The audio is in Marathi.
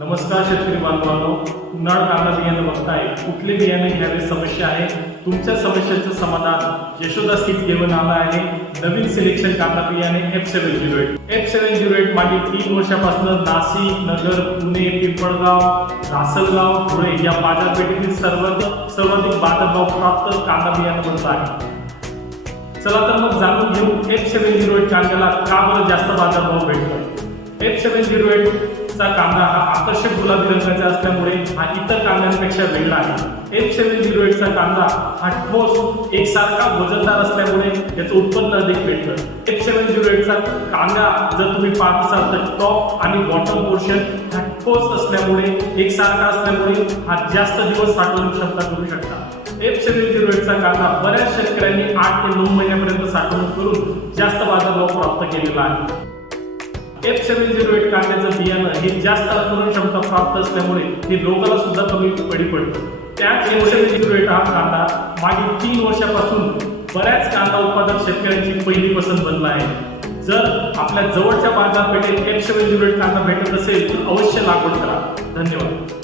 नमस्कार शेतकरी बांधवांनो. उन्हाळ कांदा बियाणं बघताय. कुठले बियाणे घ्यावे समस्या आहे? तुमच्या समस्येचं समाधान यशोदा सीट घेऊन आला आहे नवीन सिलेक्शन कांदा बियाणे F seven zero eight F seven zero eight मागील तीन वर्षापासून नाशिक नगर पुणे पिंपळगाव रासलगाव धुळे या बाजारपेठेतील सर्वात सर्वाधिक बाजारभाव प्राप्त कांदा बियाणं बनत आहे. चला तर मग जाणून घेऊ एफ सेव्हन झिरो एट कांद्याला का बरं जास्त बाजारभाव भेटतो एफ सेवन झिरो एटचा कांदा हा आकर्षक गुलाबी रंगाचा असल्यामुळे हा इतर कांद्यांपेक्षा वेगळा आहे. एफ सेवन झिरो एटचा कांदा हा ठोस एकसारखा वजनदार असल्यामुळे याचं उत्पन्न अधिक मिळतं एफ सेवन झिरो एटचा कांदा जर तुम्ही पाहत असाल तर टॉप आणि बॉटम पोर्शन हा ठोस असल्यामुळे एकसारखा असल्यामुळे हा जास्त दिवस साठवून क्षमता करू शकता. एफ सेवन झिरो एटचा कांदा बऱ्याच शेतकऱ्यांनी आठ ते नऊ महिन्यापर्यंत साठवणूक करून जास्त बाजारभाव प्राप्त केलेला आहे. एफ सेव्हन झिरो एट कांद्याचं बियाणं हे जास्त अंकुरण क्षमता प्राप्त असल्यामुळे हे रोगाला सुद्धा कमी पडी पडतं. त्याच एफ सेव्हन झिरो एट हा कांदा मागील तीन वर्षापासून बऱ्याच कांदा उत्पादक शेतकऱ्यांची पहिली पसंत बनला आहे. जर आपल्या जवळच्या बाजारपेठेत एफ सेव्हन झिरो एट कांदा भेटत असेल तर अवश्य लागवड करा. धन्यवाद.